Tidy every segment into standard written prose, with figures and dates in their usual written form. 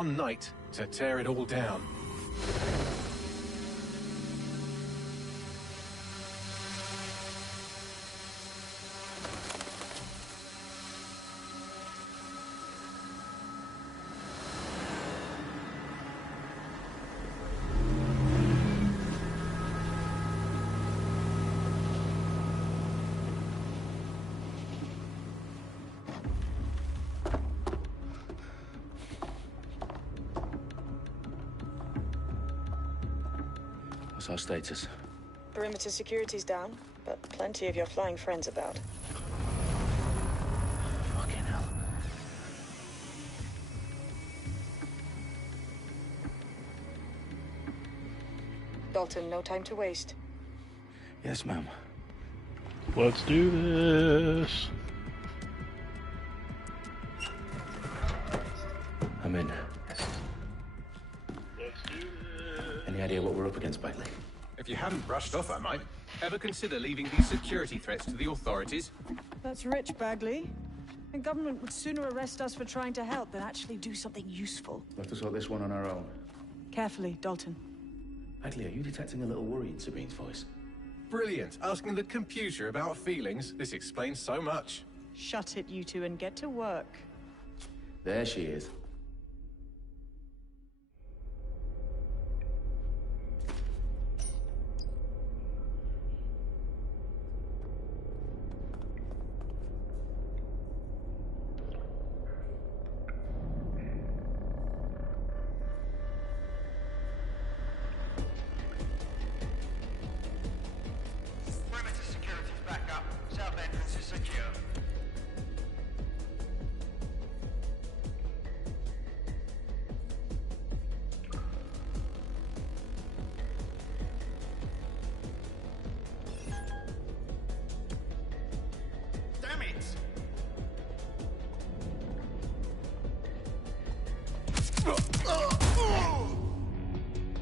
One night to tear it all down. What's our status? Perimeter security's down, but plenty of your flying friends about. Fucking hell. Dalton, no time to waste. Yes, ma'am. Let's do this. I'm in. Let's do this. Any idea what we're up against, Bagley? If you hadn't brushed off, I might. Ever consider leaving these security threats to the authorities? That's rich, Bagley. The government would sooner arrest us for trying to help than actually do something useful. We'll have to sort this one on our own. Carefully, Dalton. Bagley, are you detecting a little worry in Sabine's voice? Brilliant. Asking the computer about feelings. This explains so much. Shut it, you two, and get to work. There she is.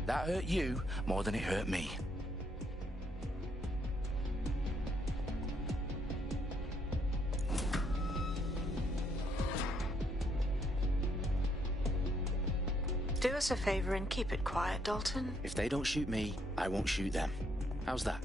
That hurt you more than it hurt me. Do us a favor and keep it quiet, Dalton. If they don't shoot me, I won't shoot them. How's that?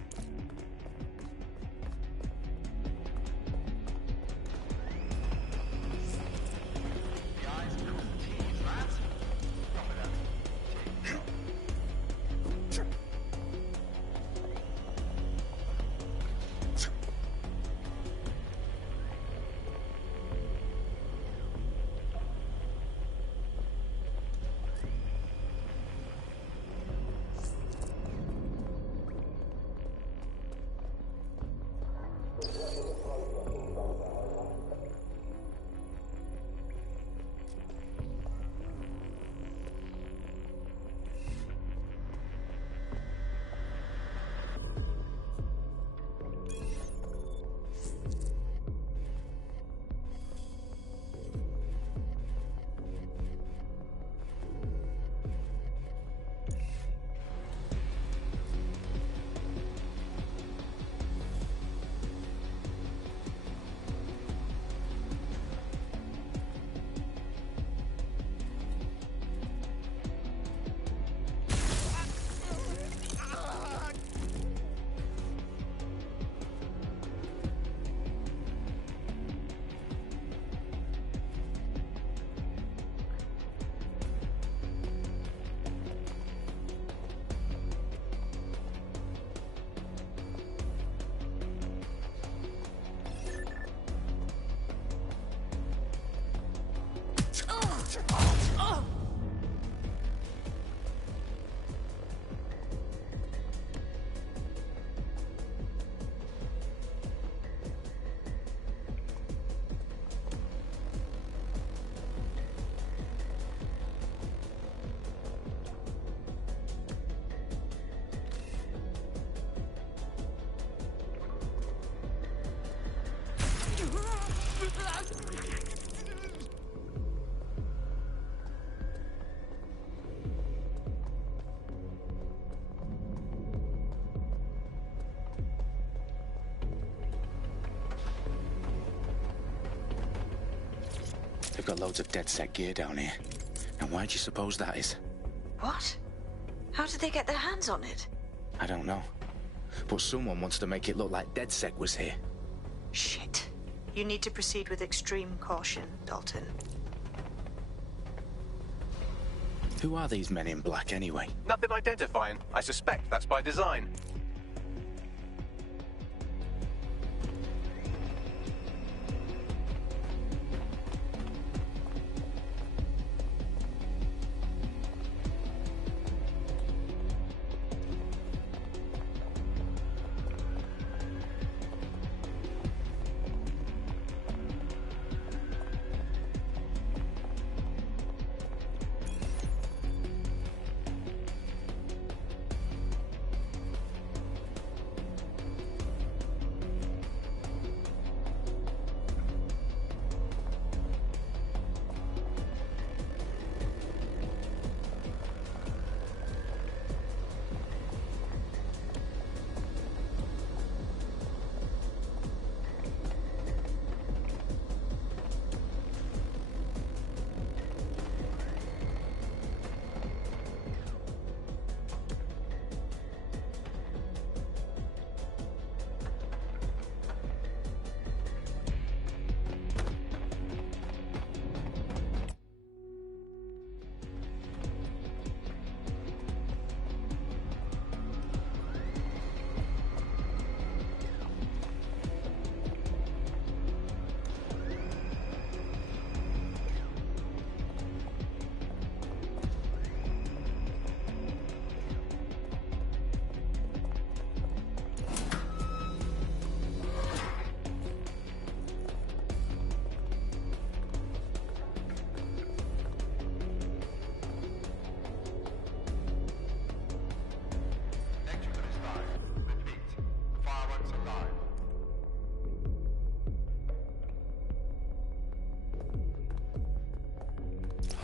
They've got loads of dead set gear down here. Now why do you suppose that is? What? How did they get their hands on it? I don't know. But someone wants to make it look like DedSec was here. Shit. You need to proceed with extreme caution, Dalton. Who are these men in black anyway? Nothing identifying. I suspect that's by design.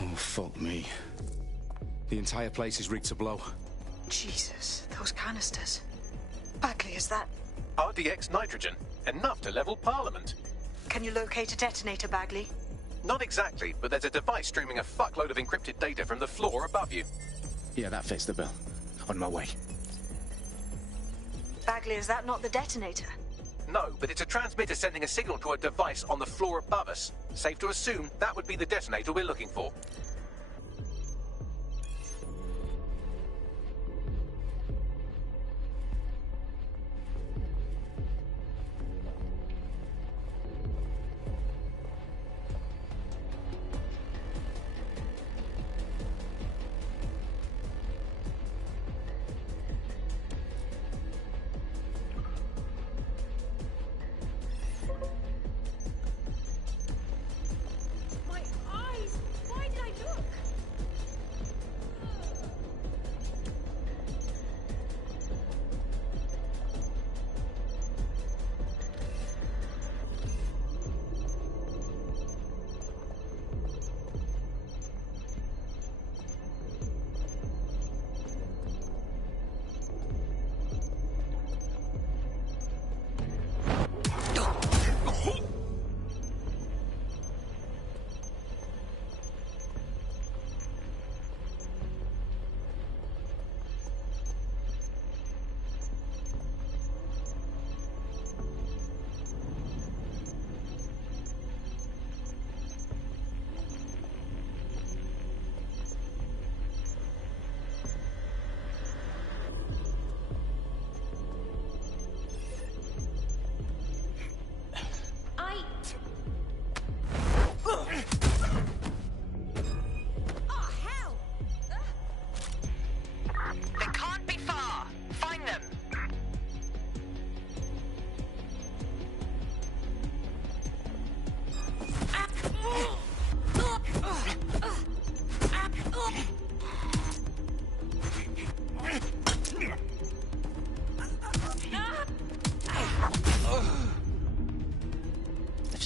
Oh, fuck me. The entire place is rigged to blow. Jesus, those canisters. Bagley, is that... RDX nitrogen. Enough to level Parliament. Can you locate a detonator, Bagley? Not exactly, but there's a device streaming a fuckload of encrypted data from the floor above you. Yeah, that fits the bill. On my way. Bagley, is that not the detonator? No, but it's a transmitter sending a signal to a device on the floor above us. Safe to assume that would be the detonator we're looking for.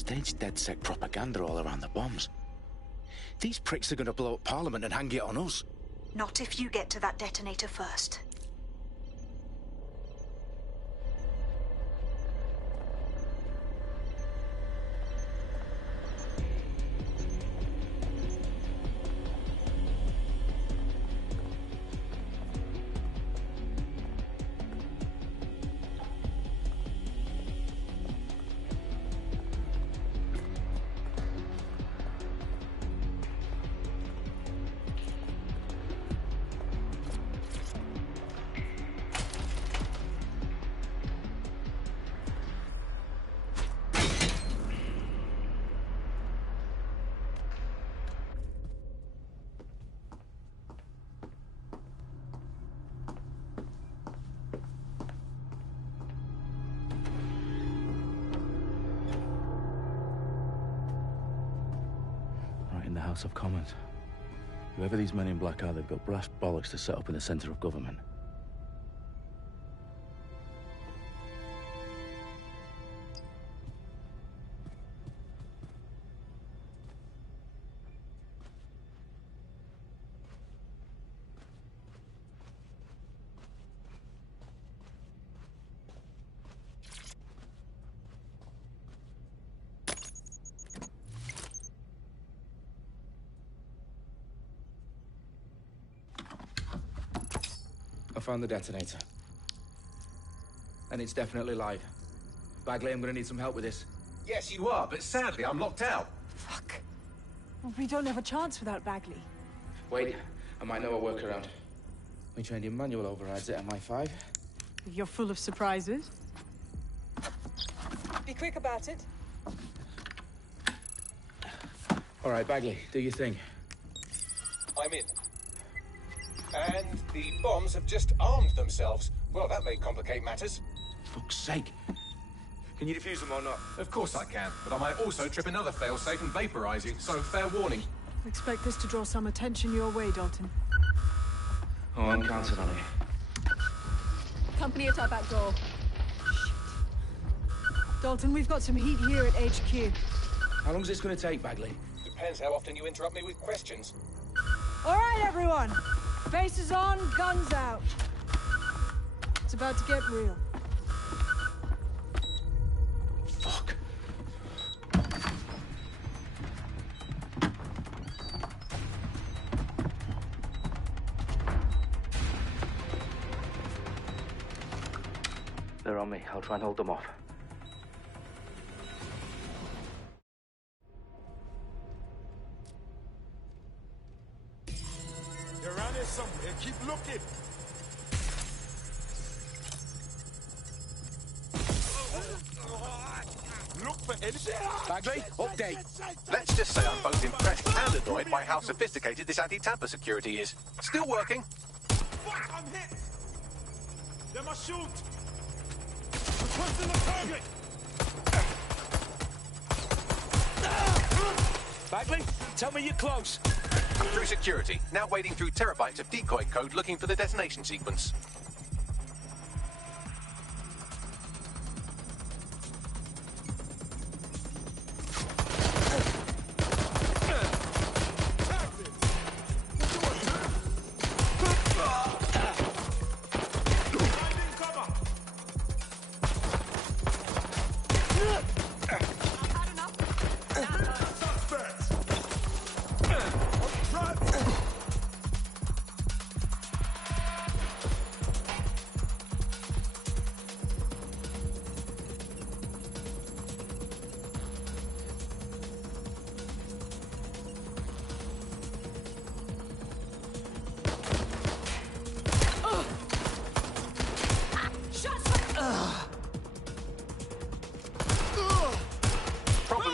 Staged DedSec propaganda all around the bombs. These pricks are going to blow up Parliament and hang it on us. Not if you get to that detonator first. House of Commons. Whoever these men in black are, they've got brass bollocks to set up in the centre of government. I found the detonator. And it's definitely live. Bagley, I'm gonna need some help with this. Yes, you are, but sadly, I'm locked out. Fuck. Well, we don't have a chance without Bagley. Wait, I might know a workaround. We trained in manual overrides at MI5. You're full of surprises. Be quick about it. All right, Bagley, do your thing. I'm in. And the bombs have just armed themselves. Well, that may complicate matters. Fuck's sake. Can you defuse them or not? Of course I can, but I might also trip another failsafe and vaporize you, so fair warning. Expect this to draw some attention your way, Dalton. Oh, I'm counting on it. Company at our back door. Shit. Dalton, we've got some heat here at HQ. How long is this gonna take, Bagley? Depends how often you interrupt me with questions. All right, everyone. Faces on, guns out. It's about to get real. Fuck. They're on me. I'll try and hold them off. They're around here somewhere. Keep looking. Look for anything. Bagley, update. Let's just say I'm both impressed and annoyed by how sophisticated this anti-tamper security is. Still working. Fuck, I'm hit. They must shoot. Requesting the target. Bagley, tell me you're close. I'm through security, now wading through terabytes of decoy code looking for the detonation sequence.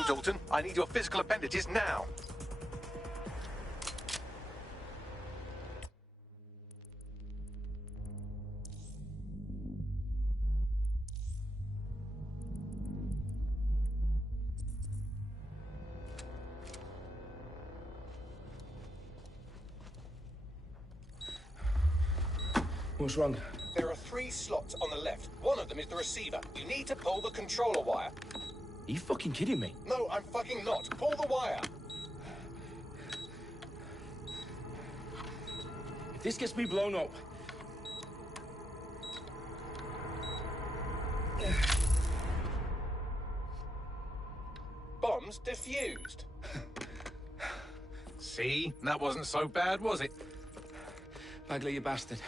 Dalton, I need your physical appendages now. What's wrong? There are 3 slots on the left. One of them is the receiver. You need to pull the controller wire. Are you fucking kidding me? No, I'm fucking not. Pull the wire. If this gets me blown up... Bombs defused. See? That wasn't so bad, was it? Bagley, you bastard.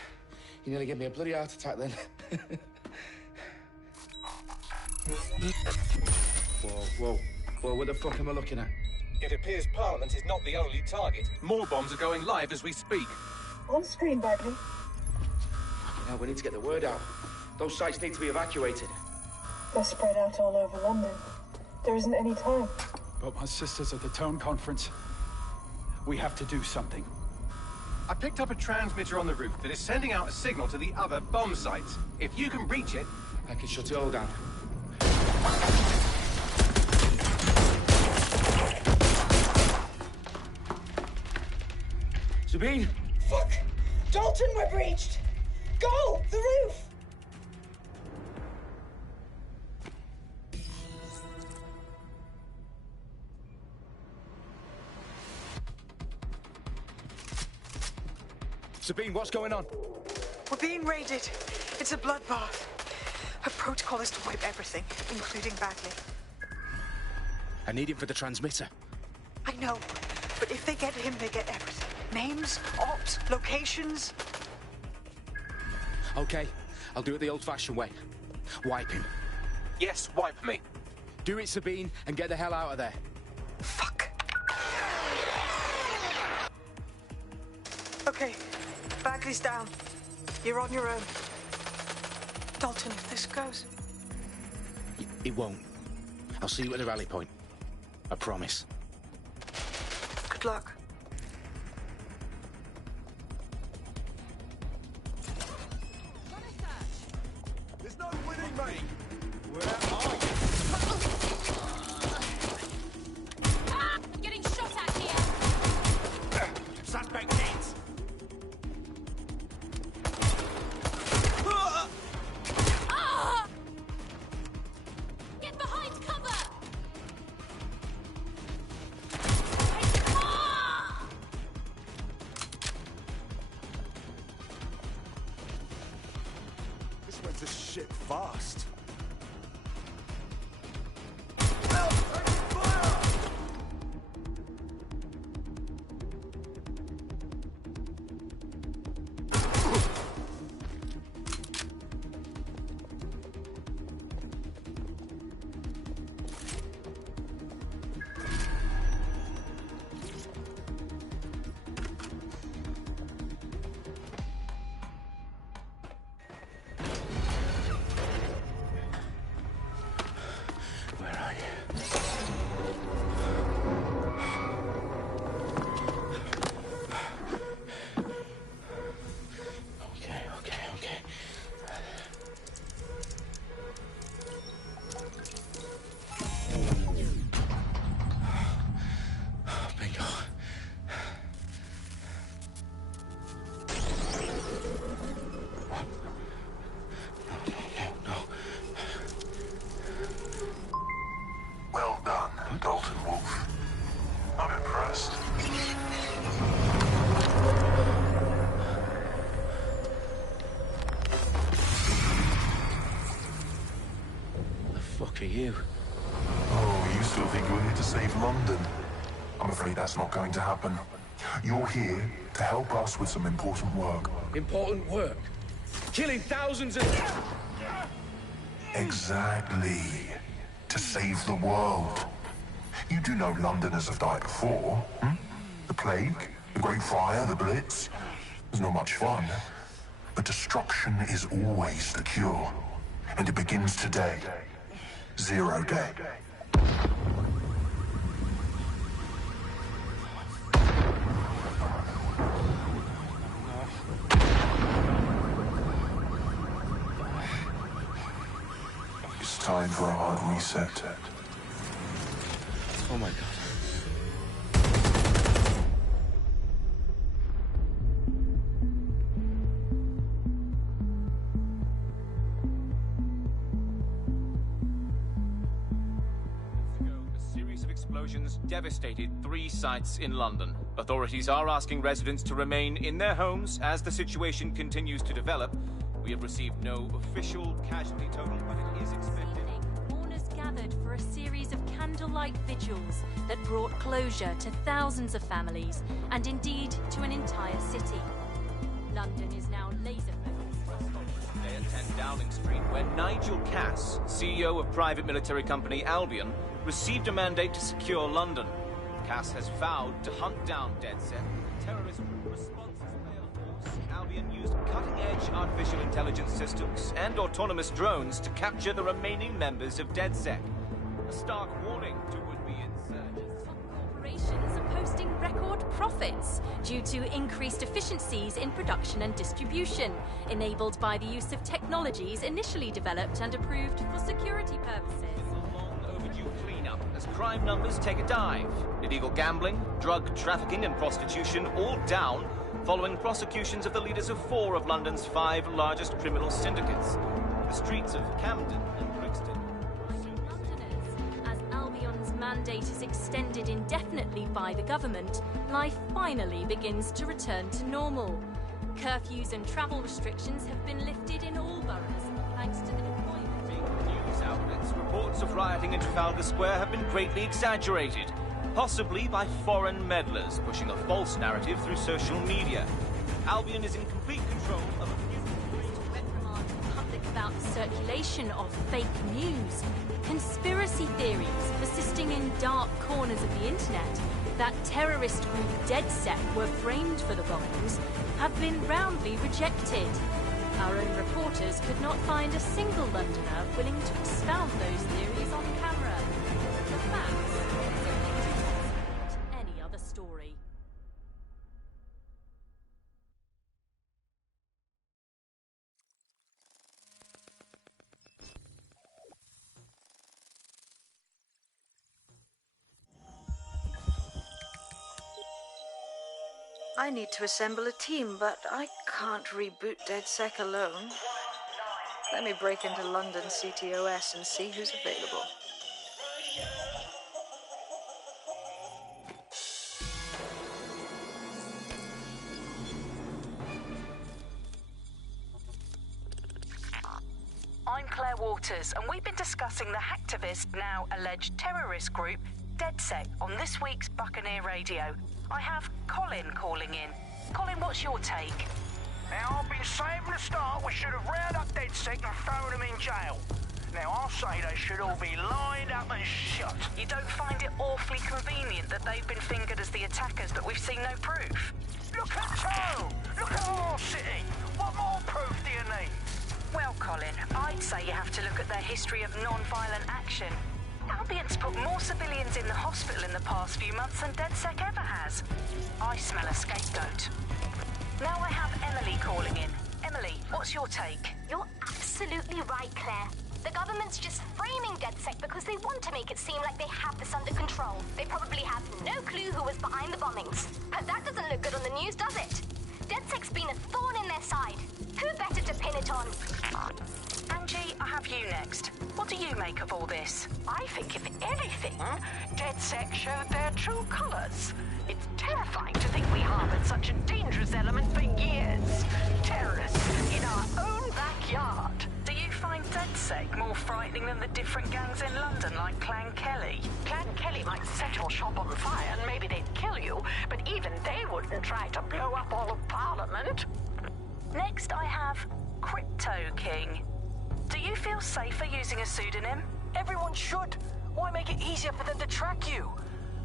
You nearly gave me a bloody heart attack then. Whoa. What the fuck am I looking at? It appears Parliament is not the only target. More bombs are going live as we speak. On screen, Bagley. Now we need to get the word out. Those sites need to be evacuated. They're spread out all over London. There isn't any time. But my sister's at the town conference. We have to do something. I picked up a transmitter on the roof that is sending out a signal to the other bomb sites. If you can reach it... I can shut it all down. Sabine? Fuck! Dalton, we're breached! Go! The roof! Sabine, what's going on? We're being raided. It's a bloodbath. Her protocol is to wipe everything, including Bagley. I need him for the transmitter. I know, but if they get him, they get everything. Names, ops, locations. Okay, I'll do it the old-fashioned way. Wipe him. Yes, wipe me. Do it, Sabine, and get the hell out of there. Fuck. Okay, Bagley's down. You're on your own. Dalton, if this goes... It won't. I'll see you at the rally point. I promise. Good luck. There's no winning, mate. Where are you? I'm getting shot at here! Suspect hits. Get behind cover! This went to shit fast. Where are you? Okay. Bingo. No. Well done, Dalton Wolf. I'm impressed. The fuck are you? Oh, you still think you're here to save London? I'm afraid that's not going to happen. You're here to help us with some important work. Important work. Killing thousands of... Exactly. To save the world. You do know Londoners have died before, hmm? The Plague, the Great Fire, the Blitz. It's not much fun. But destruction is always the cure. And it begins today. 0 day. It's time for a hard reset. Oh my God. A series of explosions devastated 3 sites in London. Authorities are asking residents to remain in their homes as the situation continues to develop. We have received no official casualty total, but it is expected. Mourners gathered for a series of candlelight vigils that brought closure to thousands of families and indeed to an entire city. London is now laser-focused. Today at 10 Downing Street, where Nigel Cass, CEO of private military company Albion, received a mandate to secure London. Cass has vowed to hunt down DedSec. Terrorist responses failed force. Albion used cutting-edge artificial intelligence systems and autonomous drones to capture the remaining members of DedSec. A stark warning to would-be insurgents. Corporations are posting record profits due to increased efficiencies in production and distribution, enabled by the use of technologies initially developed and approved for security purposes. A long overdue cleanup as crime numbers take a dive. Illegal gambling, drug trafficking and prostitution all down, following prosecutions of the leaders of 4 of London's 5 largest criminal syndicates. The streets of Camden and Brixton. Londoners, as Albion's mandate is extended indefinitely by the government, life finally begins to return to normal. Curfews and travel restrictions have been lifted in all boroughs, thanks to the deployment. News outlets, reports of rioting in Trafalgar Square have been greatly exaggerated, possibly by foreign meddlers pushing a false narrative through social media. Albion is in complete control of a reprimand the public about the circulation of fake news, conspiracy theories persisting in dark corners of the internet that terrorist group DedSec were framed for the bombings have been roundly rejected. Our own reporters could not find a single Londoner willing to expound those theories on camera. The facts simply support any other story. I need to assemble a team, but I can't reboot DedSec alone. Let me break into London CTOS and see who's available. I'm Claire Waters, and we've been discussing the hacktivist, now alleged terrorist group, DedSec, on this week's Buccaneer Radio. I have Colin calling in. Colin, what's your take? Now, I've been saying from the start we should have rounded up DedSec and thrown them in jail. Now, I'll say they should all be lined up and shot. You don't find it awfully convenient that they've been fingered as the attackers, but we've seen no proof? Look at Toe! Look at our city! What more proof do you need? Well, Colin, I'd say you have to look at their history of non-violent action. Albion's put more civilians in the hospital in the past few months than DedSec ever has. I smell a scapegoat. Now I have Emily calling in. Emily, what's your take? You're absolutely right, Claire. The government's just framing DedSec because they want to make it seem like they have this under control. They probably have no clue who was behind the bombings. But that doesn't look good on the news, does it? DedSec's been a thorn in their side. Who better to pin it on? Angie, I have you next. What do you make of all this? I think, if anything, DedSec showed their true colours. It's terrifying to think we harboured such a dangerous element for years. Terrorists in our own backyard. Do you find DedSec more frightening than the different gangs in London, like Clan Kelly? Clan Kelly might set your shop on fire and maybe they'd kill you, but even they wouldn't try to blow up all of Parliament. Next, I have Crypto King. Do you feel safer using a pseudonym? Everyone should. Why make it easier for them to track you?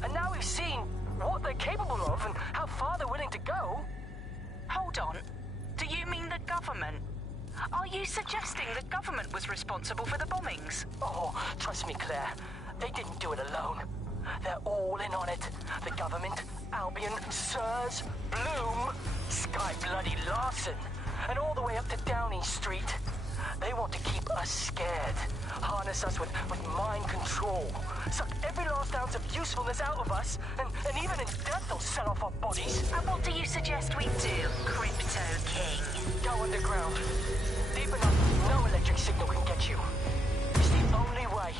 And now we've seen what they're capable of and how far they're willing to go. Hold on. Do you mean the government? Are you suggesting the government was responsible for the bombings? Oh, trust me, Claire. They didn't do it alone. They're all in on it. The government, Albion, Sirs, Bloom, Sky Bloody Larson, and all the way up to Downing Street. They want to keep us scared, harness us with mind control, suck every last ounce of usefulness out of us, and even in death they'll sell off our bodies. And what do you suggest we do, Crypto King? Go underground. Deep enough, no electric signal can get you. It's the only way.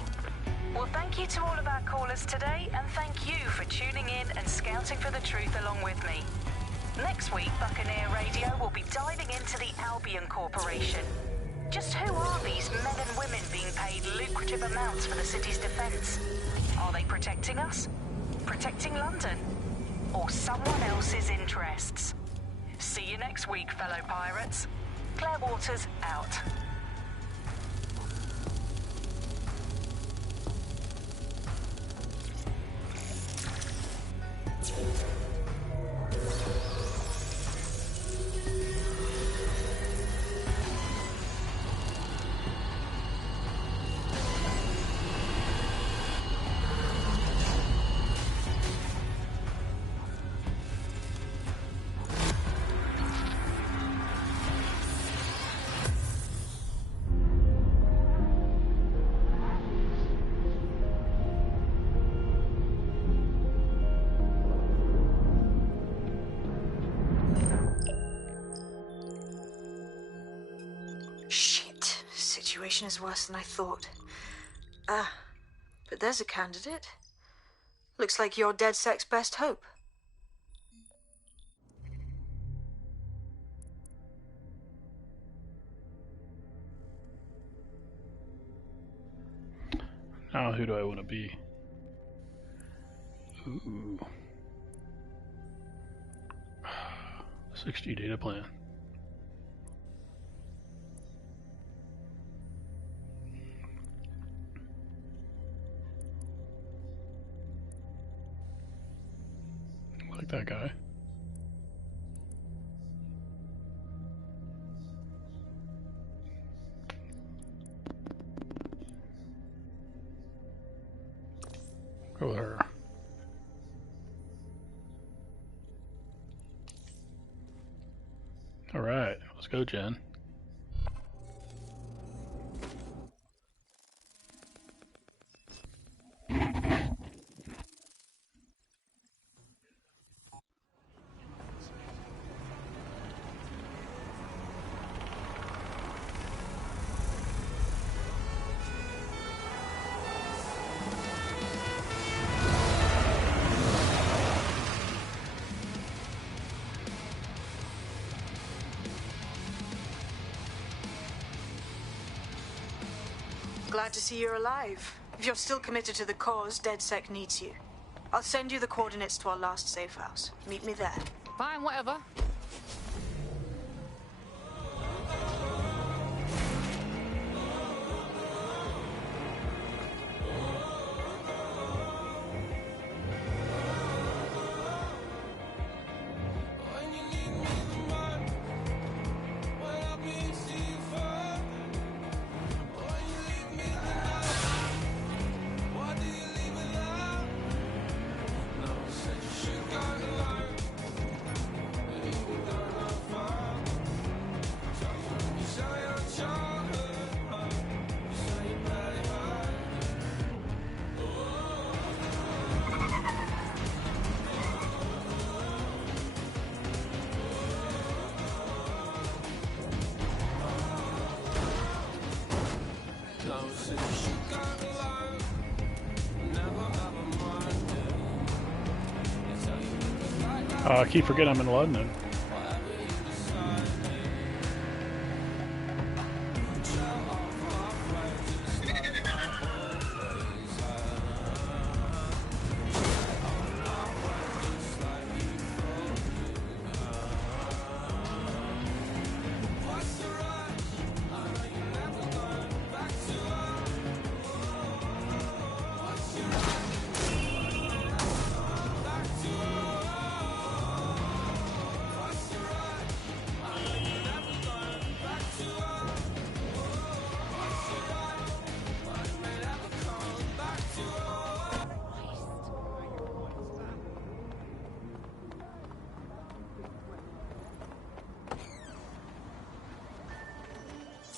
Well, thank you to all of our callers today, and thank you for tuning in and scouting for the truth along with me. Next week, Buccaneer Radio will be diving into the Albion Corporation. Just who are these men and women being paid lucrative amounts for the city's defence? Are they protecting us? Protecting London? Or someone else's interests? See you next week, fellow pirates. Claire Waters, out. situation is worse than I thought. But there's a candidate. Looks like you're DedSec's best hope. Now, who do I want to be? Ooh. 6G data plan. Like that guy. Go with her. All right, let's go, Jen. Glad to see you're alive. If you're still committed to the cause, DedSec needs you. I'll send you the coordinates to our last safe house. Meet me there. Fine, whatever. I keep forgetting I'm in London.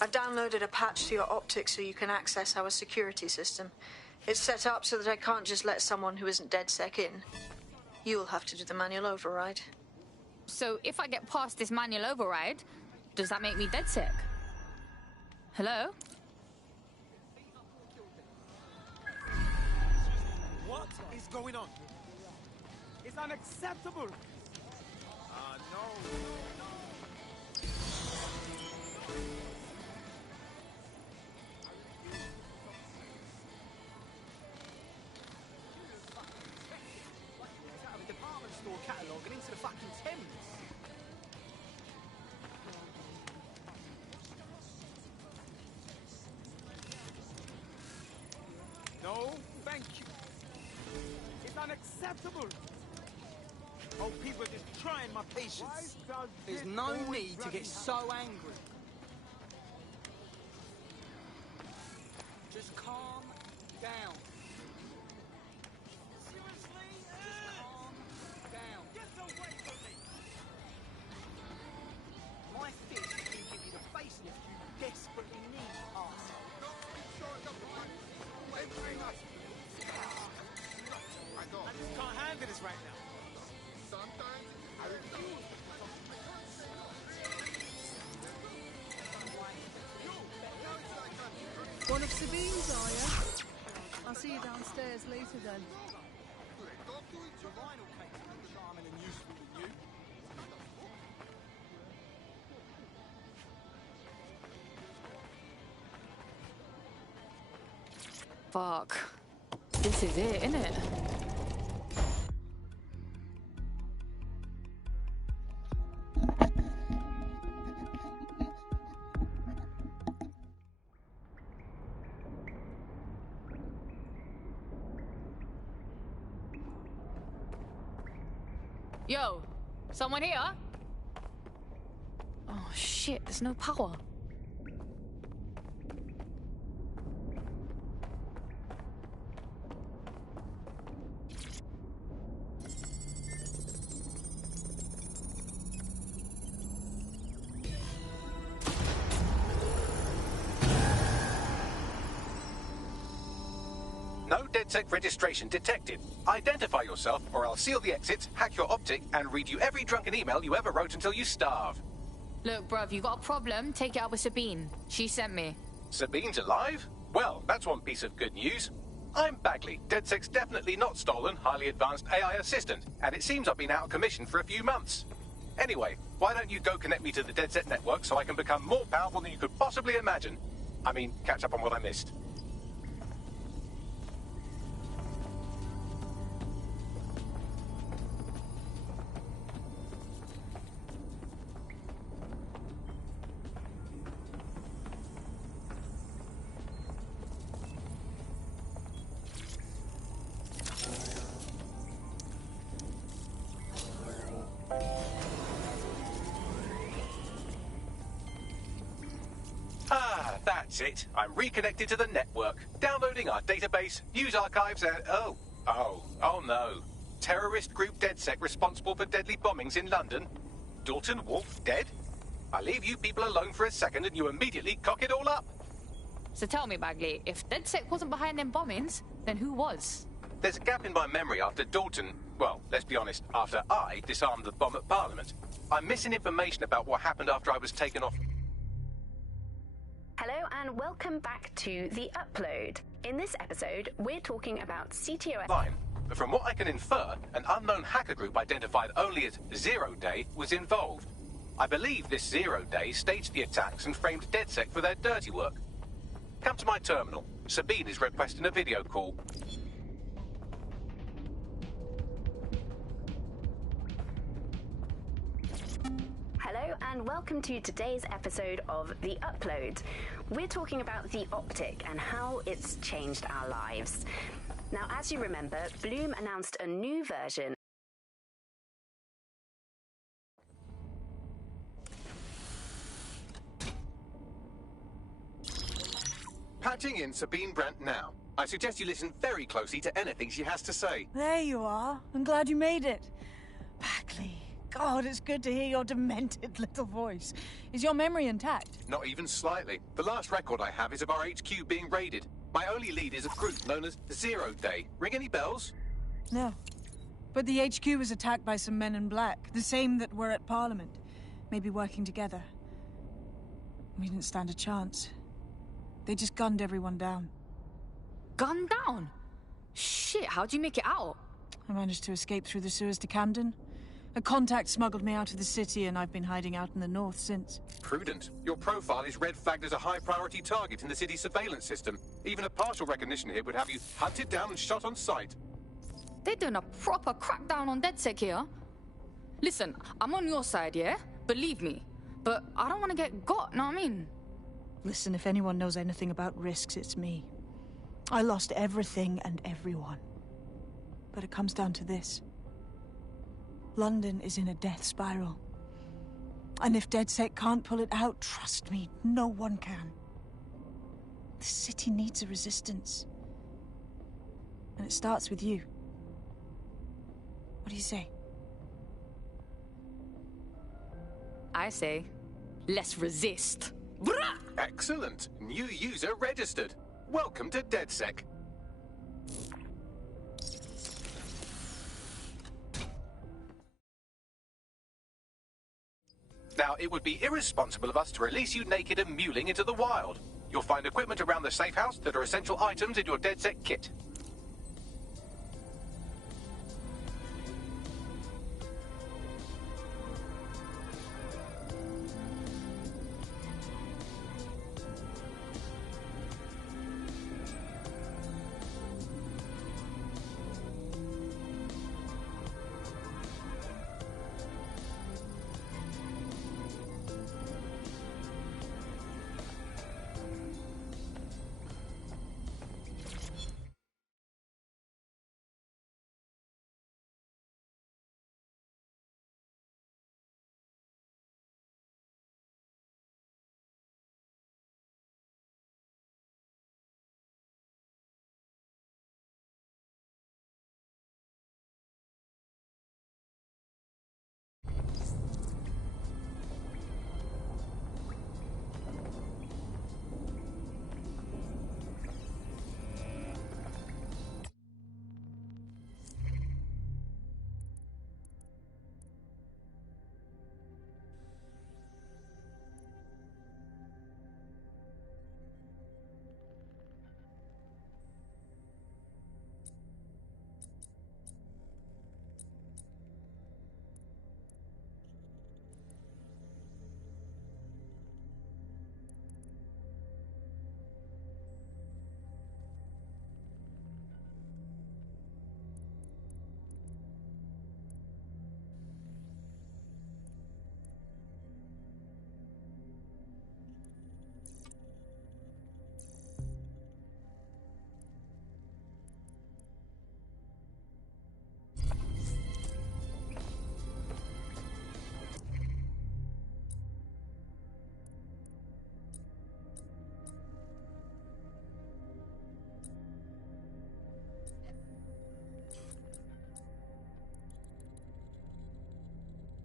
I've downloaded a patch to your optics so you can access our security system. It's set up so that I can't just let someone who isn't DedSec in. You'll have to do the manual override. So if I get past this manual override, does that make me DedSec? Hello? What is going on? It's unacceptable! No. Out of a department store catalogue and into the fucking Thames. No, thank you. It's unacceptable. Oh, people are just trying my patience. There's no need to get so angry. Just calm down. Seriously? Just calm down. Get away from me! My fist can give you the facelift you desperately need, arsehole. I just can't handle this right now. Sometimes I refuse. One of Sabine's, are you? I'll see you downstairs later then. Fuck. This is it, innit? Yo, someone here? Oh shit, there's no power. No DedSec registration detected. Identify yourself, or I'll seal the exits, hack your optic, and read you every drunken email you ever wrote until you starve. Look, bruv, you got a problem? Take it out with Sabine. She sent me. Sabine's alive? Well, that's one piece of good news. I'm Bagley, DedSec's definitely not stolen, highly advanced AI assistant, and it seems I've been out of commission for a few months. Anyway, why don't you go connect me to the DedSec network so I can become more powerful than you could possibly imagine? I mean, catch up on what I missed. That's it. I'm reconnected to the network, downloading our database, news archives, and oh no. Terrorist group DedSec responsible for deadly bombings in London. Dalton Wolf dead? I leave you people alone for a second and you immediately cock it all up. So tell me, Bagley, if DedSec wasn't behind them bombings, then who was? There's a gap in my memory after Dalton, well, let's be honest, after I disarmed the bomb at Parliament. I'm missing information about what happened after I was taken off. Hello and welcome back to The Upload. In this episode, we're talking about CTOS... Fine, but from what I can infer, an unknown hacker group identified only as Zero Day was involved. I believe this Zero Day staged the attacks and framed DedSec for their dirty work. Come to my terminal. Sabine is requesting a video call. Hello and welcome to today's episode of The Upload. We're talking about the optic and how it's changed our lives. Now, as you remember, Bloom announced a new version. Patching in Sabine Brandt now. I suggest you listen very closely to anything she has to say. There you are. I'm glad you made it. Bagley. God, it's good to hear your demented little voice. Is your memory intact? Not even slightly. The last record I have is of our HQ being raided. My only lead is a group known as Zero Day. Ring any bells? No. But the HQ was attacked by some men in black, the same that were at Parliament. Maybe working together. We didn't stand a chance. They just gunned everyone down. Gunned down? Shit, how'd you make it out? I managed to escape through the sewers to Camden. A contact smuggled me out of the city, and I've been hiding out in the north since. Prudent. Your profile is red flagged as a high-priority target in the city's surveillance system. Even a partial recognition here would have you hunted down and shot on sight. They're doing a proper crackdown on DedSec here. Listen, I'm on your side, yeah? Believe me. But I don't want to get got, know what I mean? Listen, if anyone knows anything about risks, it's me. I lost everything and everyone. But it comes down to this. London is in a death spiral. And if DedSec can't pull it out, trust me, no one can. The city needs a resistance. And it starts with you. What do you say? I say, let's resist. Excellent. New user registered. Welcome to DedSec. Now, it would be irresponsible of us to release you naked and mewling into the wild. You'll find equipment around the safe house that are essential items in your DedSec kit.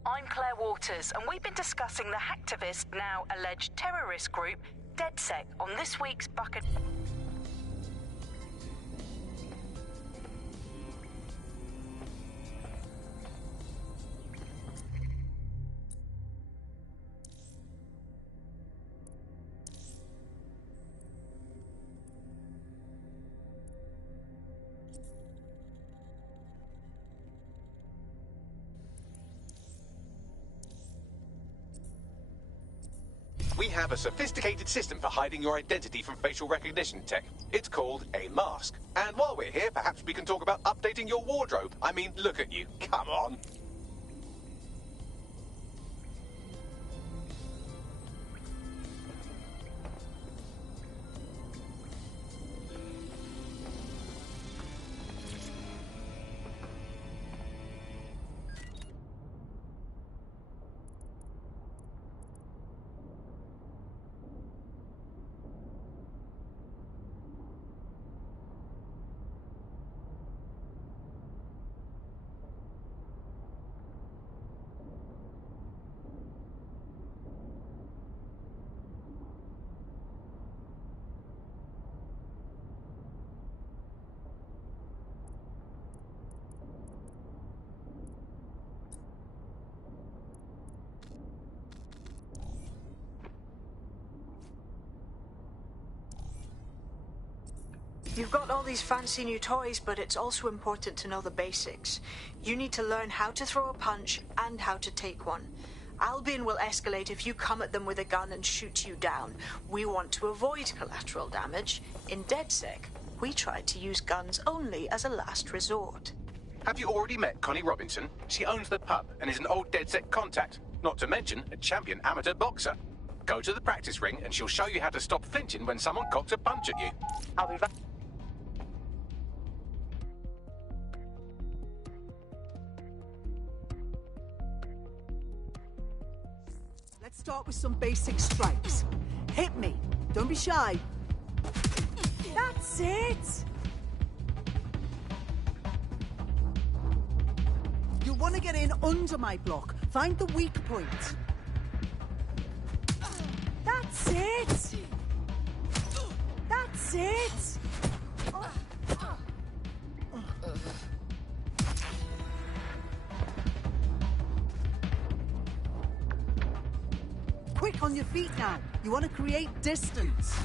I'm Claire Waters, and we've been discussing the hacktivist, now alleged terrorist group, DedSec, on this week's Bucket... We have a sophisticated system for hiding your identity from facial recognition tech. It's called a mask. And while we're here, perhaps we can talk about updating your wardrobe. I mean, look at you. Come on. You've got all these fancy new toys, but it's also important to know the basics. You need to learn how to throw a punch and how to take one. Albion will escalate if you come at them with a gun and shoot you down. We want to avoid collateral damage. In DedSec, we try to use guns only as a last resort. Have you already met Connie Robinson? She owns the pub and is an old DedSec contact, not to mention a champion amateur boxer. Go to the practice ring and she'll show you how to stop flinching when someone cocks a punch at you. I'll be back. Let's start with some basic strikes. Hit me. Don't be shy. That's it! You'll want to get in under my block. Find the weak point. That's it! That's it! Quick on your feet now. You want to create distance.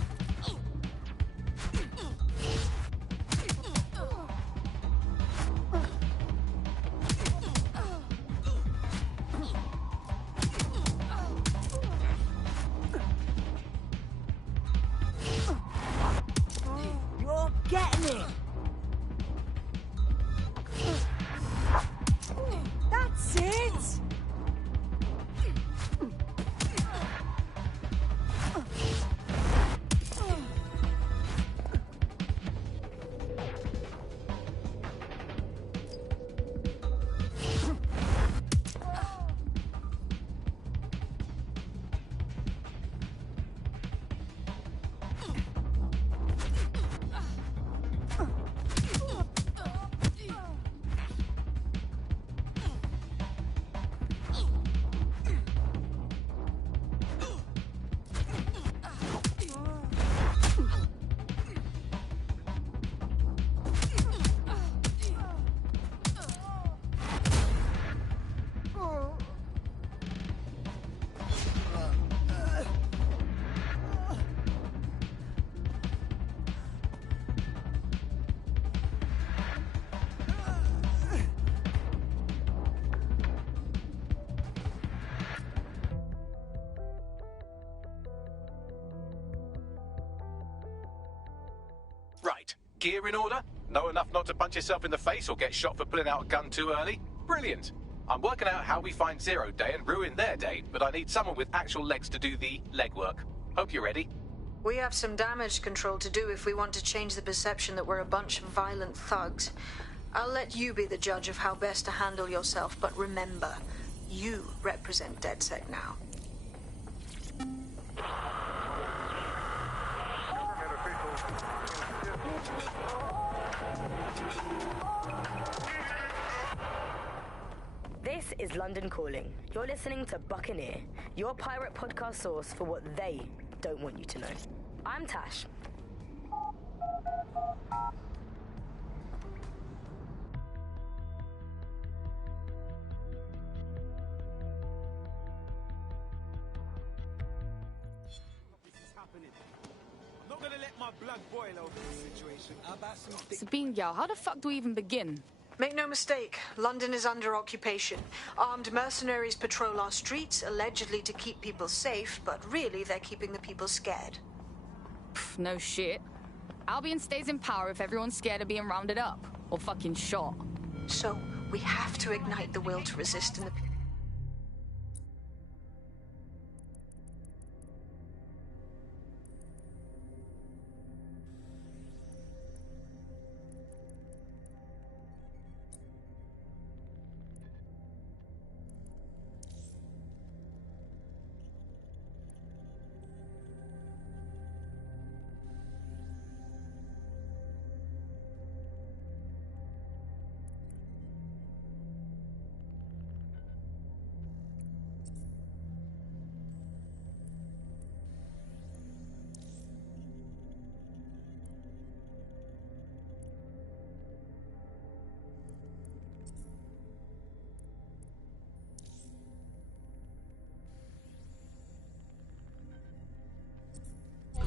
Gear in order? Know enough not to punch yourself in the face or get shot for pulling out a gun too early? Brilliant. I'm working out how we find Zero Day and ruin their day, but I need someone with actual legs to do the legwork. Hope you're ready. We have some damage control to do if we want to change the perception that we're a bunch of violent thugs. I'll let you be the judge of how best to handle yourself, but remember, you represent DedSec now. This is London Calling. You're listening to Buccaneer, your pirate podcast source for what they don't want you to know. I'm Tash. Sabine, yo, how the fuck do we even begin? Make no mistake, London is under occupation. Armed mercenaries patrol our streets, allegedly to keep people safe, but really they're keeping the people scared. Pff, no shit. Albion stays in power if everyone's scared of being rounded up. Or fucking shot. So, we have to ignite the will to resist in the...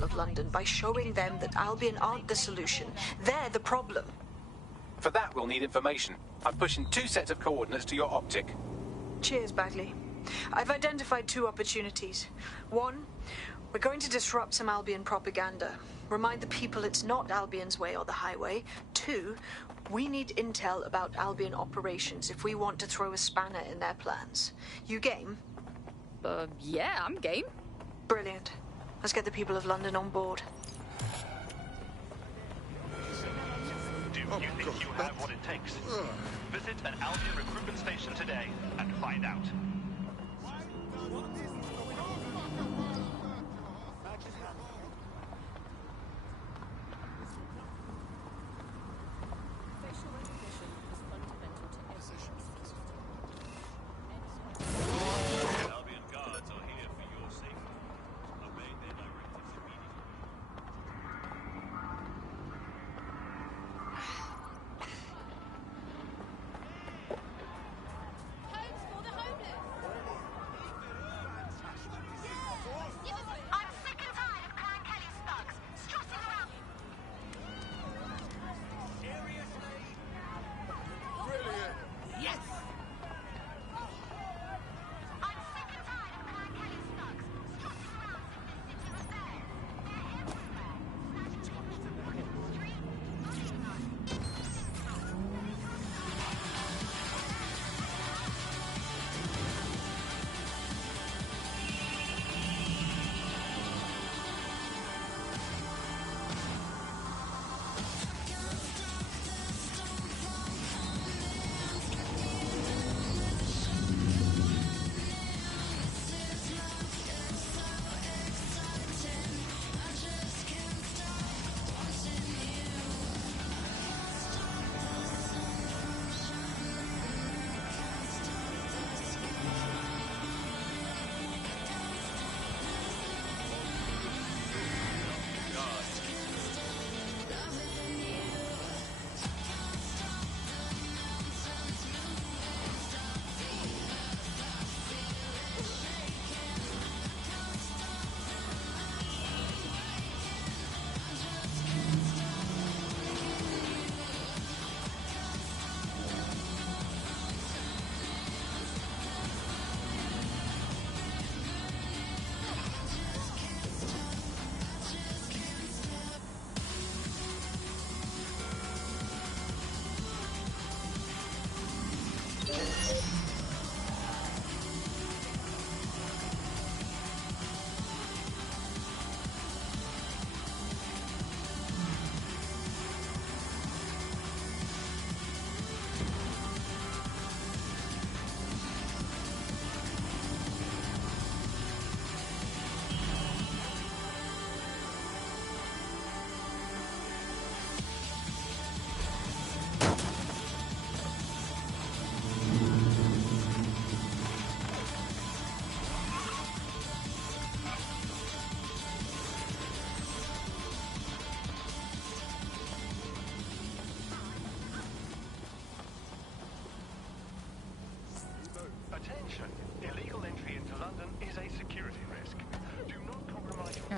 of London by showing them that Albion aren't the solution. They're the problem. For that, we'll need information. I'm pushing 2 sets of coordinates to your optic. Cheers, Bagley. I've identified 2 opportunities. 1, we're going to disrupt some Albion propaganda. Remind the people it's not Albion's way or the highway. 2, we need intel about Albion operations if we want to throw a spanner in their plans. You game? Yeah, I'm game. Brilliant. Let's get the people of London on board. Do you think you have what it takes? Visit an Albion recruitment station today and find out.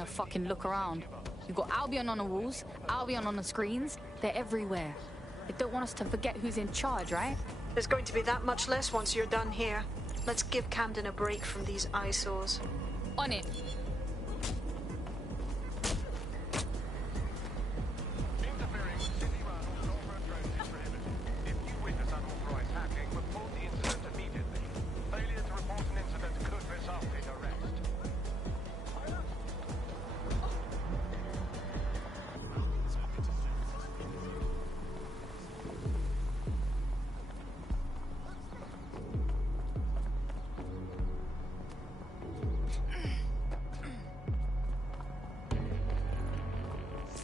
to fucking look around. You've got Albion on the walls, Albion on the screens. They're everywhere. They don't want us to forget who's in charge, right? There's going to be that much less once you're done here. Let's give Camden a break from these eyesores. On it.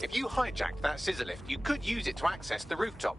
If you hijacked that scissor lift, you could use it to access the rooftop.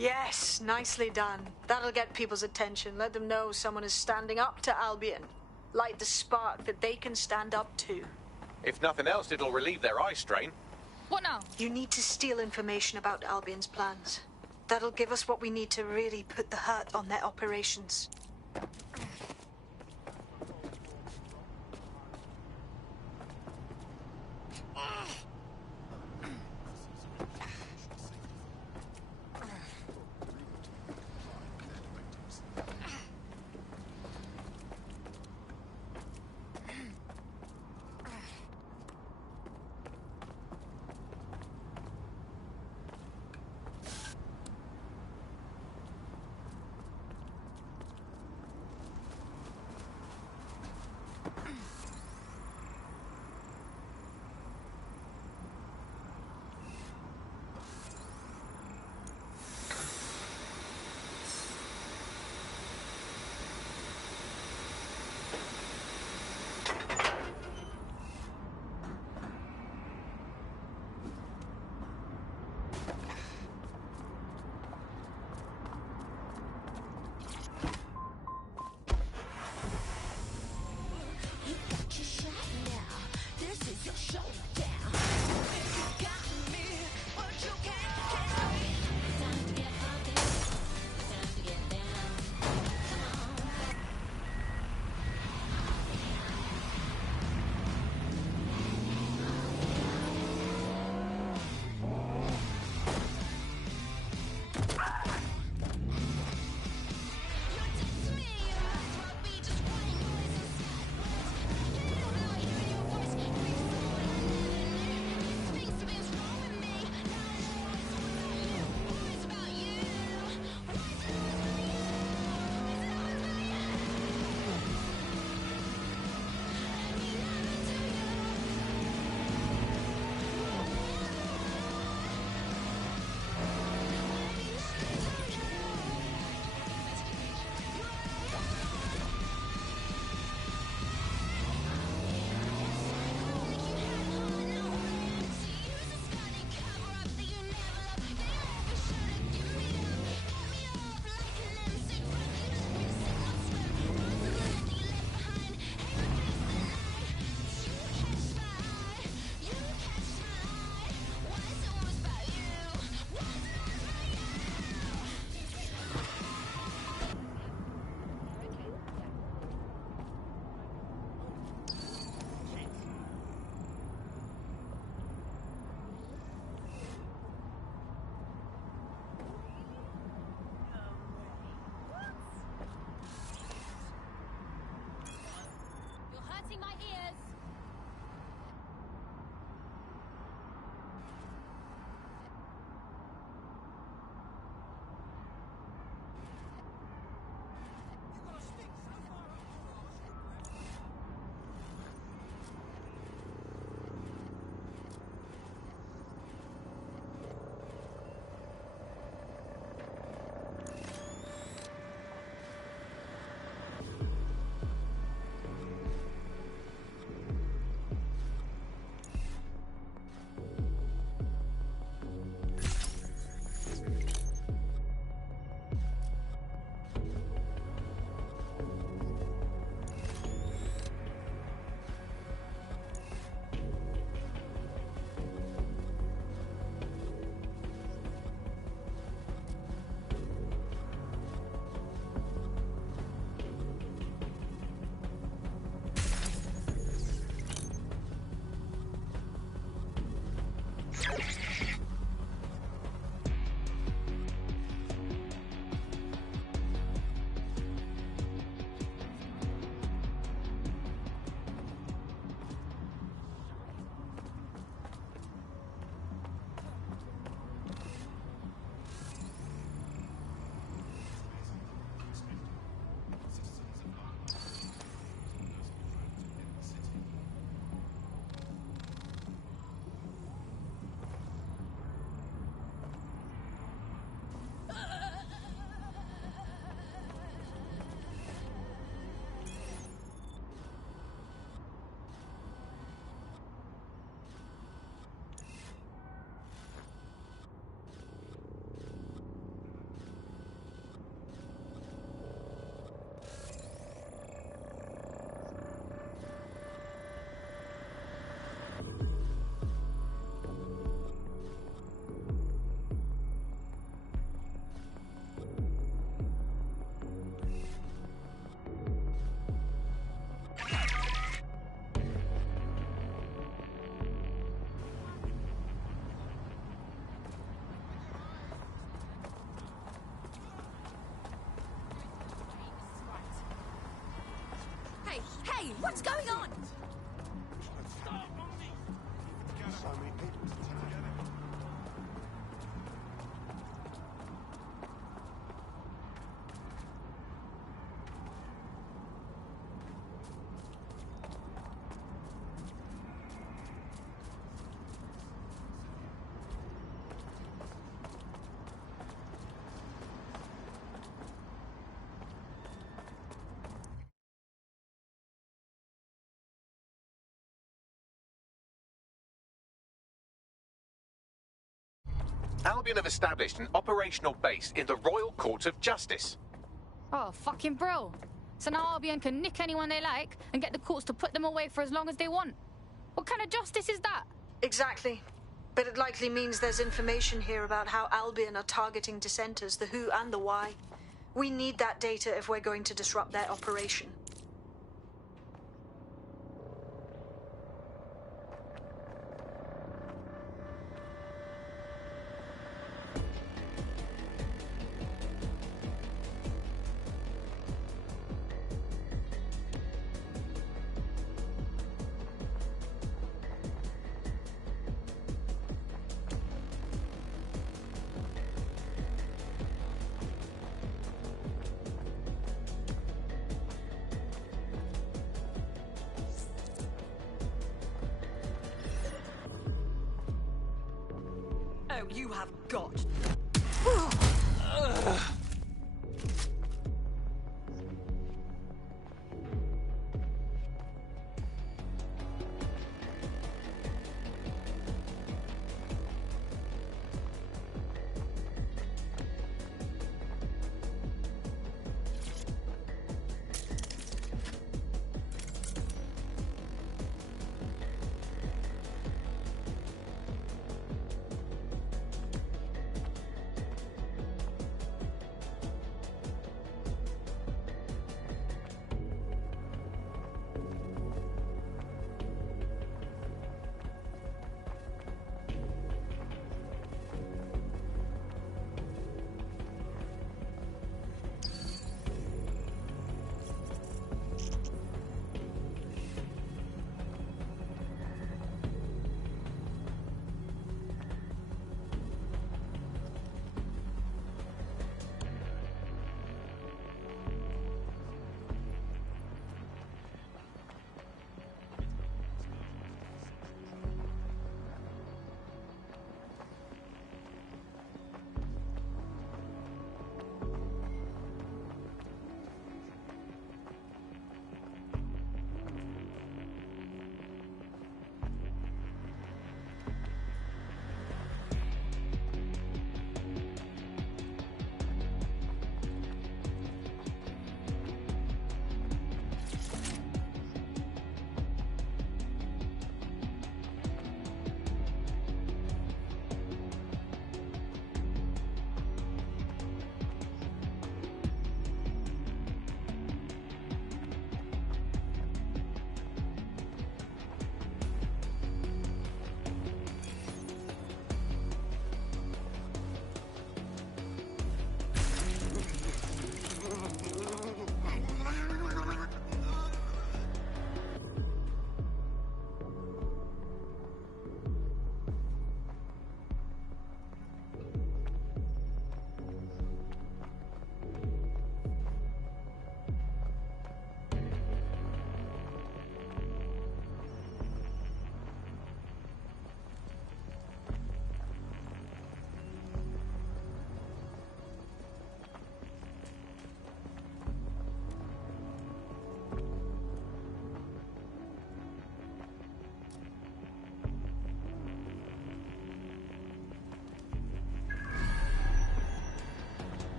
Yes, nicely done. That'll get people's attention. Let them know someone is standing up to Albion. Light the spark that they can stand up to. If nothing else, it'll relieve their eye strain. What now? You need to steal information about Albion's plans. That'll give us what we need to really put the hurt on their operations. Hey, what's going on? Albion have established an operational base in the Royal Court of Justice. Oh, fucking bro. So now Albion can nick anyone they like and get the courts to put them away for as long as they want. What kind of justice is that? Exactly. But it likely means there's information here about how Albion are targeting dissenters, the who and the why. We need that data if we're going to disrupt their operation. Oh, you have got.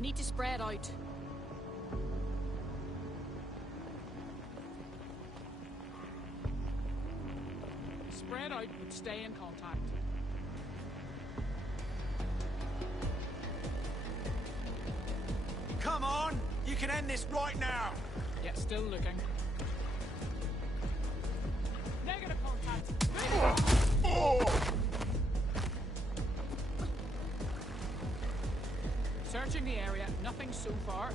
We need to spread out. Spread out, but stay in contact. Come on! You can end this right now! Yeah, still looking. Negative contact. Searching the area, nothing so far.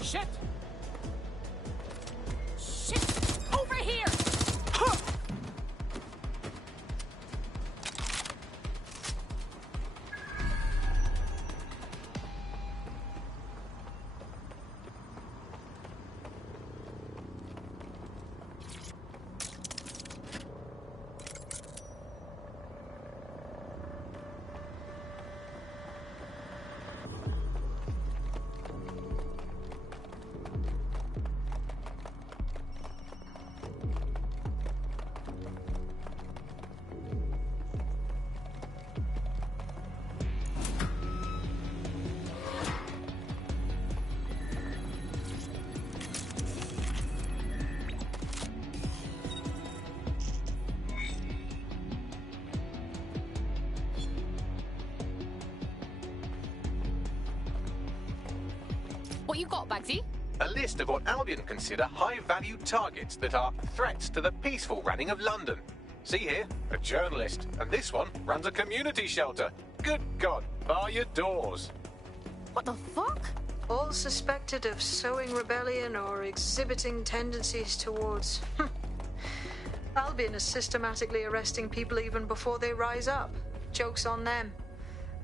Shit! Shit! Over here! Huh. What you got, Bagsy? A list of what Albion consider high-value targets that are threats to the peaceful running of London. See here, a journalist, and this one runs a community shelter. Good God, bar your doors. What the fuck? All suspected of sowing rebellion or exhibiting tendencies towards... Albion is systematically arresting people even before they rise up. Joke's on them.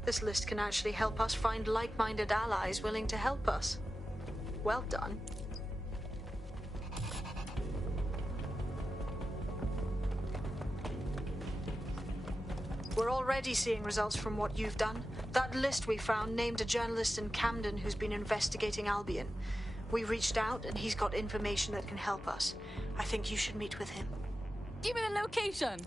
This list can actually help us find like-minded allies willing to help us. Well done. We're already seeing results from what you've done. That list we found named a journalist in Camden who's been investigating Albion. We reached out and he's got information that can help us. I think you should meet with him. Give me the location.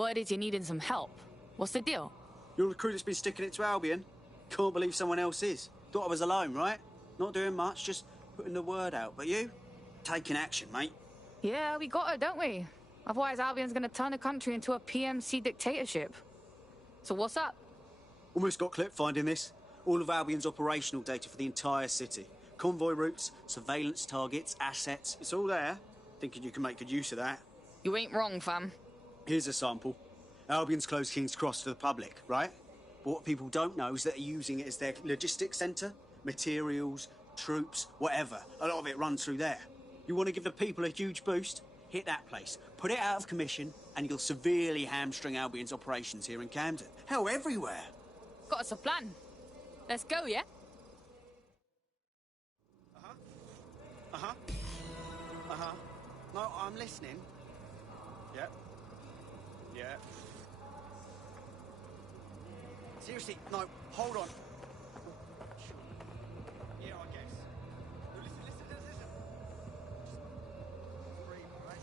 Word is you're needing some help. What's the deal? You're the crew that's been sticking it to Albion? Can't believe someone else is. Thought I was alone, right? Not doing much, just putting the word out. But you? Taking action, mate. Yeah, we got it, don't we? Otherwise, Albion's gonna turn the country into a PMC dictatorship. So what's up? Almost got clipped finding this. All of Albion's operational data for the entire city. Convoy routes, surveillance targets, assets. It's all there. Thinking you can make good use of that. You ain't wrong, fam. Here's a sample. Albion's closed King's Cross to the public, right? But what people don't know is that they're using it as their logistics centre. Materials, troops, whatever. A lot of it runs through there. You want to give the people a huge boost? Hit that place. Put it out of commission, and you'll severely hamstring Albion's operations here in Camden. Hell, everywhere. Got us a plan. Let's go, yeah? Uh-huh. Uh-huh. No, I'm listening. Yeah. Yeah. Seriously, no, hold on. Yeah, I guess. No, listen. Just breathe, all right?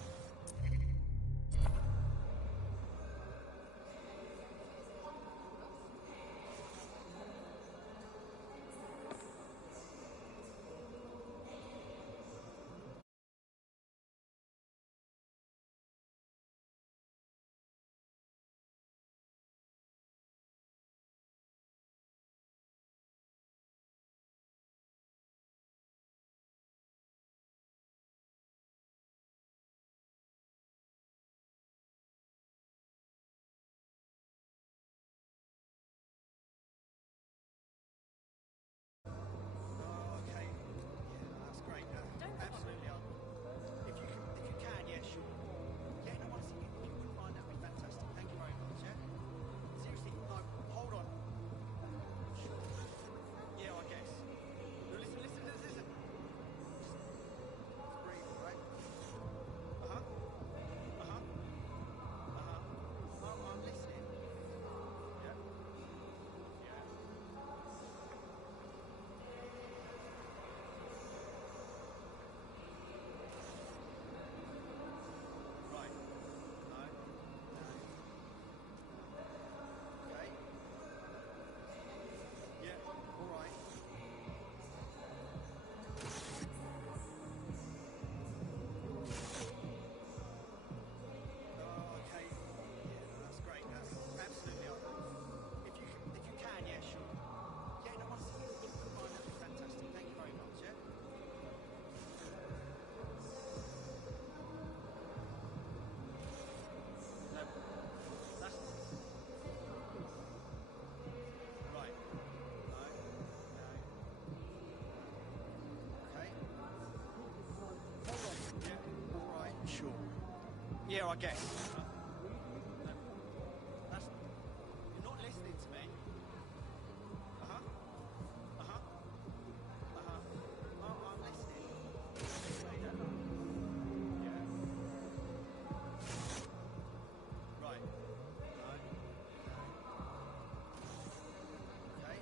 Yeah, I guess. You're not listening to me. Oh, I'm listening. Yeah. Right. Okay.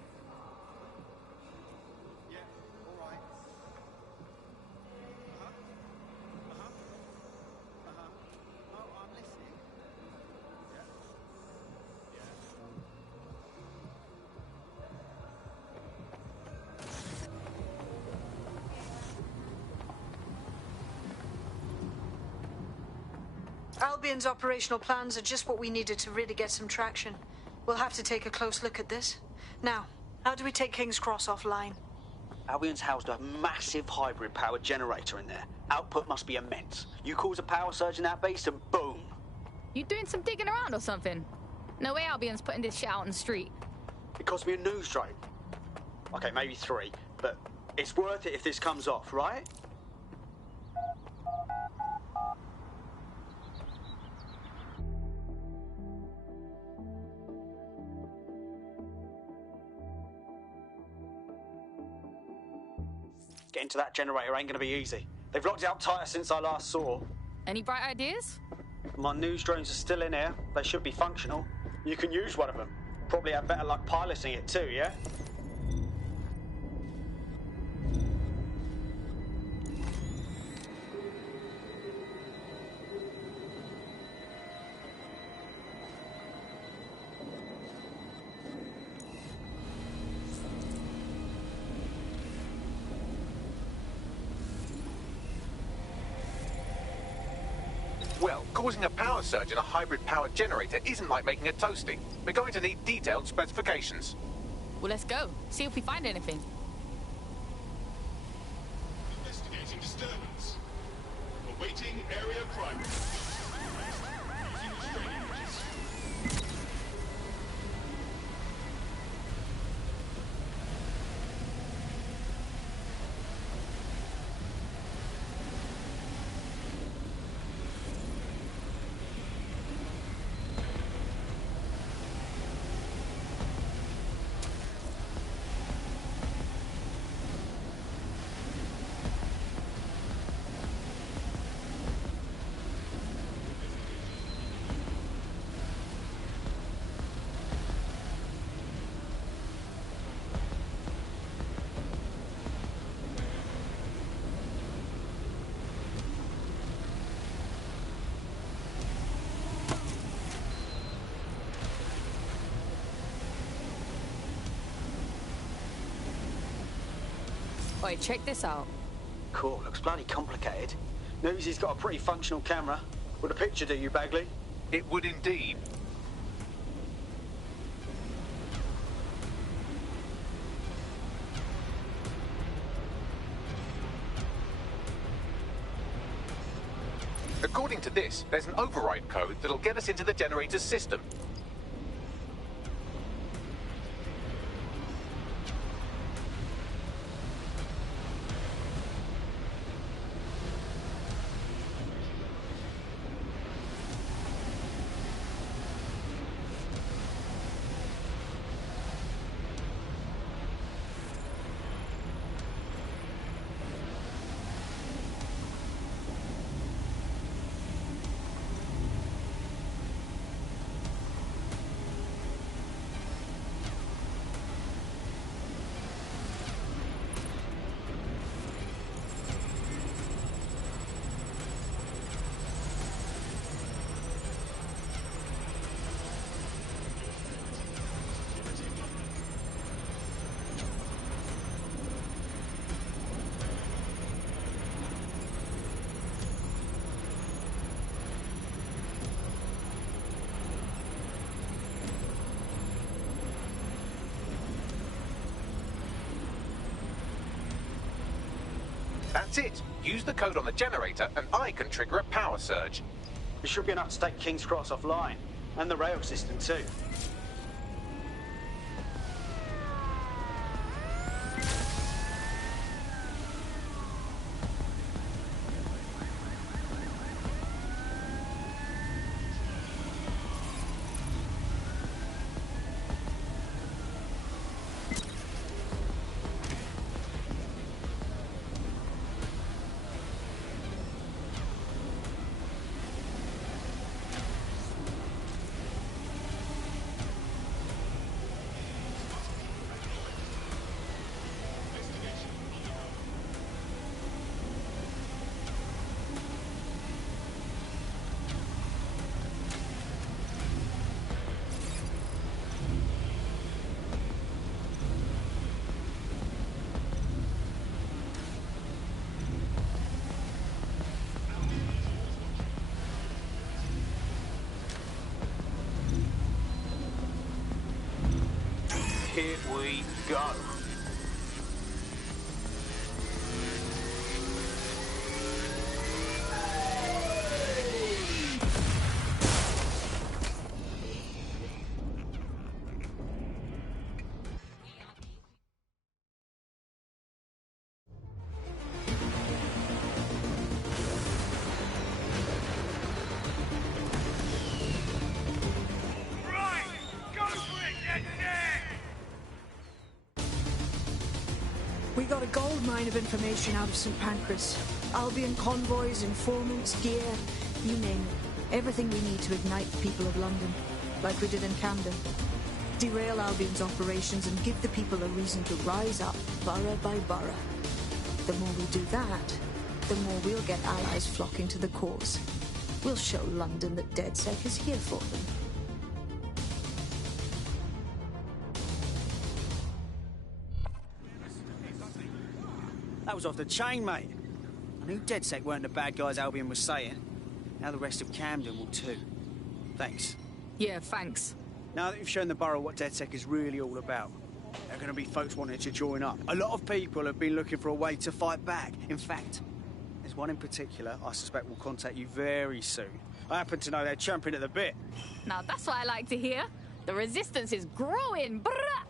Yeah, all right. Oh, I'm listening. Yeah. Albion's operational plans are just what we needed to really get some traction. We'll have to take a close look at this. Now, how do we take King's Cross offline? Albion's housed a massive hybrid-powered generator in there. Output must be immense. You cause a power surge in that base and boom. You doing some digging around or something? No way Albion's putting this shit out on the street. It cost me a news drone. Okay, maybe 3, but it's worth it if this comes off, right? Getting to that generator ain't gonna be easy. They've locked it up tighter since I last saw. Any bright ideas? My news drones are still in here. They should be functional. You can use one of them. Probably have better luck piloting it too, yeah? Well, causing a power surge in a hybrid-powered generator isn't like making a toasty. We're going to need detailed specifications. Well, let's go. See if we find anything. Investigating disturbance. Awaiting area crime. Using restraining images. Oi, check this out. Cool, looks bloody complicated. News he's got a pretty functional camera. Would a picture do you, Bagley? It would indeed. According to this, there's an override code that'll get us into the generator's system. That's it. Use the code on the generator and I can trigger a power surge. It should be enough to take King's Cross offline. And the rail system too. Here we go. We got a gold mine of information out of St. Pancras. Albion convoys, informants, gear, you name it. Everything we need to ignite the people of London, like we did in Camden. Derail Albion's operations and give the people a reason to rise up, borough by borough. The more we do that, the more we'll get allies flocking to the cause. We'll show London that DedSec is here for them. That was off the chain, mate. I knew DedSec weren't the bad guys Albion was saying. Now the rest of Camden will too. Thanks. Yeah, thanks. Now that you've shown the borough what DedSec is really all about, there are going to be folks wanting to join up. A lot of people have been looking for a way to fight back. In fact, there's one in particular I suspect will contact you very soon. I happen to know they're champing at the bit. Now that's what I like to hear. The resistance is growing, brah!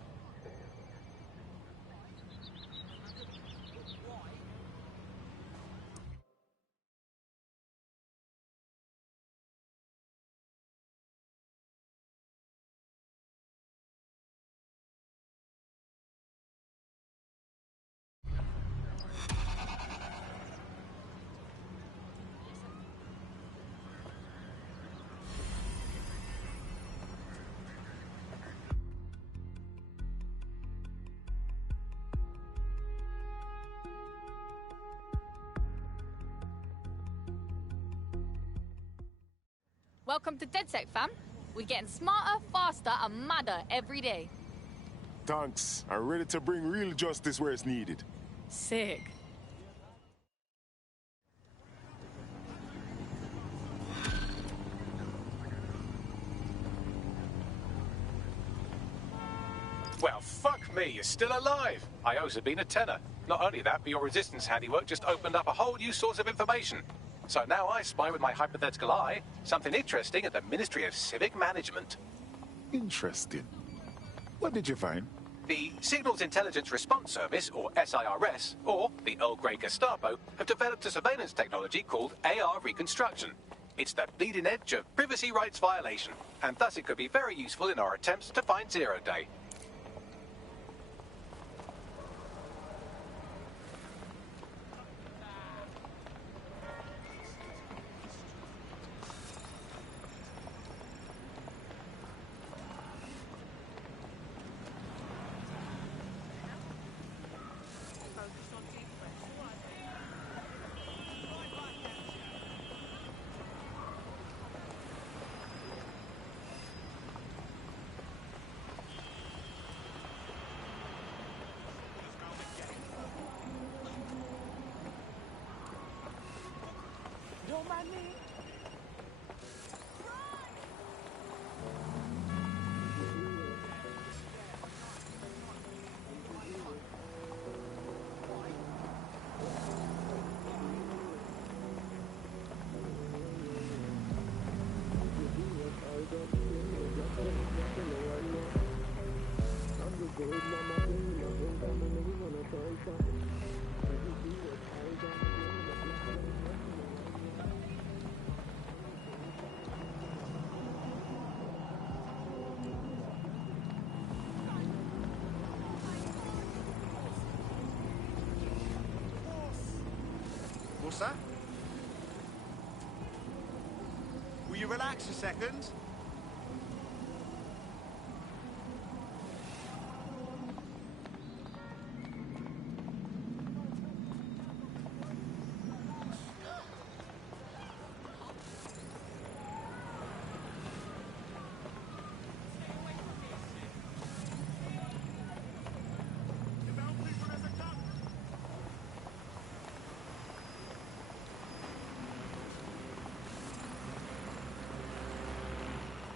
Welcome to DedSec, fam. We're getting smarter, faster, and madder every day. Thanks. I'm ready to bring real justice where it's needed. Sick. Well, fuck me, you're still alive. I also been a tenor. Not only that, but your resistance handiwork just opened up a whole new source of information. So now I spy with my hypothetical eye something interesting at the Ministry of Civic Management. Interesting. What did you find? The Signals Intelligence Response Service, or SIRS, or the Earl Grey Gestapo, have developed a surveillance technology called AR Reconstruction. It's the bleeding edge of privacy rights violation, and thus it could be very useful in our attempts to find Zero Day. Don't mind me. What's that? Will you relax a second?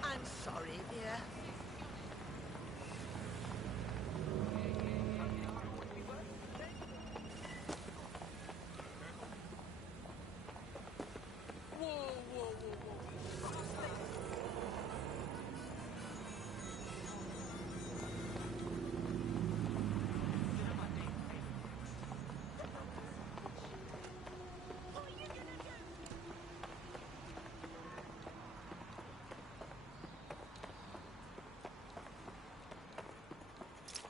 I'm sorry, dear.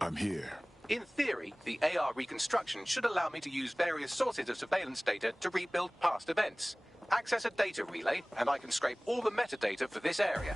I'm here. In theory, the AR reconstruction should allow me to use various sources of surveillance data to rebuild past events. Access a data relay, and I can scrape all the metadata for this area.